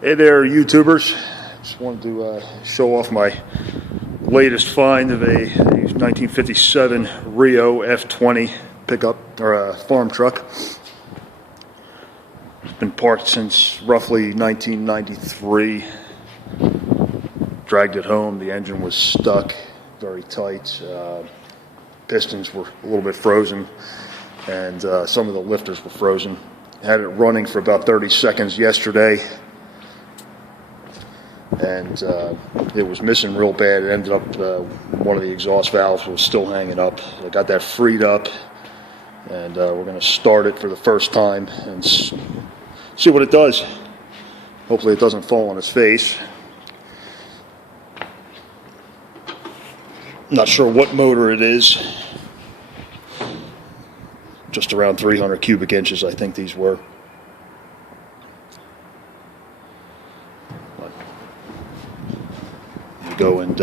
Hey there, YouTubers. Just wanted to show off my latest find of a 1957 REO F-20 pickup or farm truck. It's been parked since roughly 1993. Dragged it home. The engine was stuck very tight. Pistons were a little bit frozen, and some of the lifters were frozen. Had it running for about 30 seconds yesterday, and it was missing real bad. It ended up one of the exhaust valves was still hanging up. I got that freed up, and we're going to start it for the first time and see what it does. Hopefully it doesn't fall on its face. Not sure what motor it is. Just around 300 cubic inches, I think these were. Go and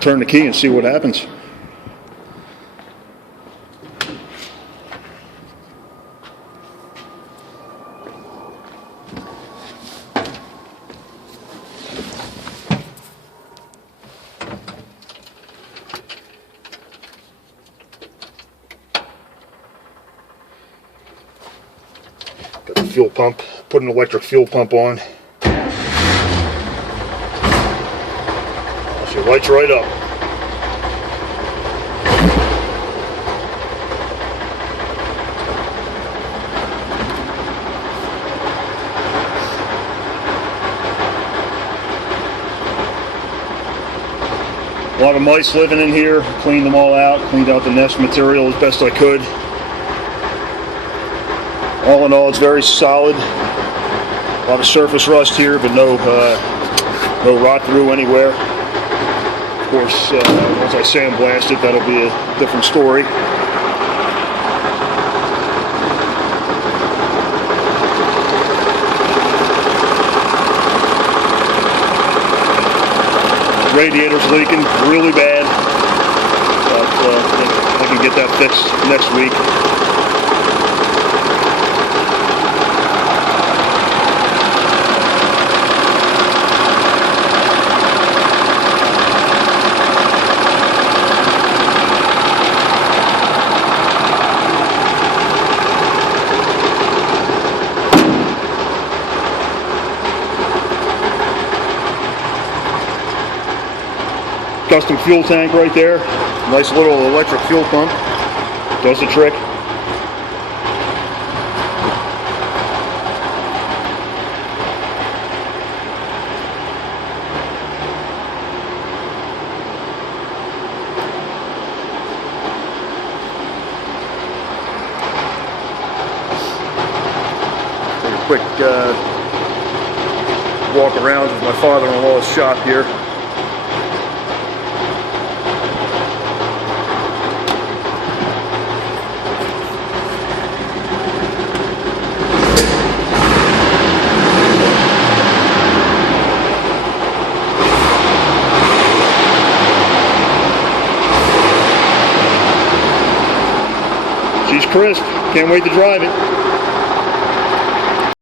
turn the key and see what happens. Got the fuel pump, put an electric fuel pump on. It lights right up. A lot of mice living in here. Cleaned them all out. Cleaned out the nest material as best I could. All in all, it's very solid. A lot of surface rust here, but no rot through anywhere. Of course, once I sandblast it, that'll be a different story. Radiator's leaking really bad, but I can get that fixed next week. Custom fuel tank right there. Nice little electric fuel pump. Does the trick. Take a quick walk around with my father-in-law's shop here. She's crisp. Can't wait to drive it.